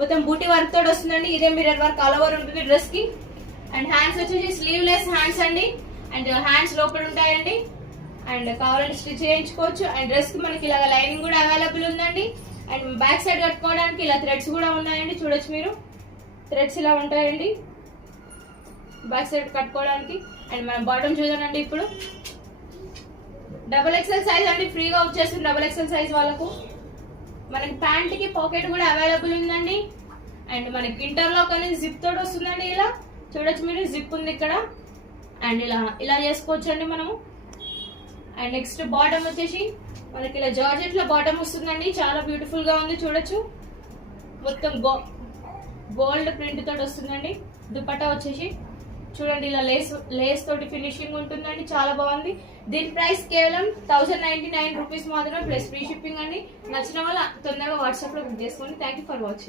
మొత్తం బూటీ వర్క్ తోటి వస్తుందండి. ఇదే మిర్రర్ వర్క్ ఆల్ ఓవర్ ఉంటుంది డ్రెస్ కి. అండ్ హ్యాండ్స్ వచ్చేసి స్లీవ్లెస్ హ్యాండ్స్ అండి. అండ్ హ్యాండ్స్ లోపల ఉంటాయండి. అండ్ కావాలంటే స్టిచ్ చేయించుకోవచ్చు. అండ్ డ్రెస్ కి మనకి ఇలా లైనింగ్ కూడా అవైలబుల్ ఉందండి. అండ్ బ్యాక్ సైడ్ కట్టుకోవడానికి ఇలా థ్రెడ్స్ కూడా ఉన్నాయండి. చూడొచ్చు మీరు, థ్రెడ్స్ ఇలా ఉంటాయండి బ్యాక్ సైడ్ కట్టుకోవడానికి. అండ్ మన బాటమ్ చూద్దానండి. ఇప్పుడు XXL సైజ్ అండి, ఫ్రీగా వచ్చేస్తుంది XXL సైజ్ వాళ్ళకు. మనకి ప్యాంట్ కి పాకెట్ కూడా అవైలబుల్ ఉందండి. అండ్ మనకి ఇంటర్లాక్ అనేది జిప్ తోటి వస్తుందండి. ఇలా చూడొచ్చు మీరు, జిప్ ఉంది ఇక్కడ. అండ్ ఇలా చేసుకోవచ్చు అండి మనము. అండ్ నెక్స్ట్ బాటమ్ వచ్చేసి మనకి ఇలా జార్జెట్ లో బాటమ్ వస్తుందండి. చాలా బ్యూటిఫుల్ గా ఉంది చూడొచ్చు. మొత్తం గోల్డ్ ప్రింట్ తోటి వస్తుందండి. దుపట్టా వచ్చేసి చూడండి ఇలా లేస్ తోటి ఫినిషింగ్ ఉంటుందండి. చాలా బాగుంది. దీని ప్రైస్ కేవలం 1099 రూపీస్ మాత్రమే, ప్లస్ ఫ్రీ షిప్పింగ్ అండి. నచ్చిన వాళ్ళు తొందరగా వాట్సాప్ లో బుక్ చేసుకోండి. Thank you for watching.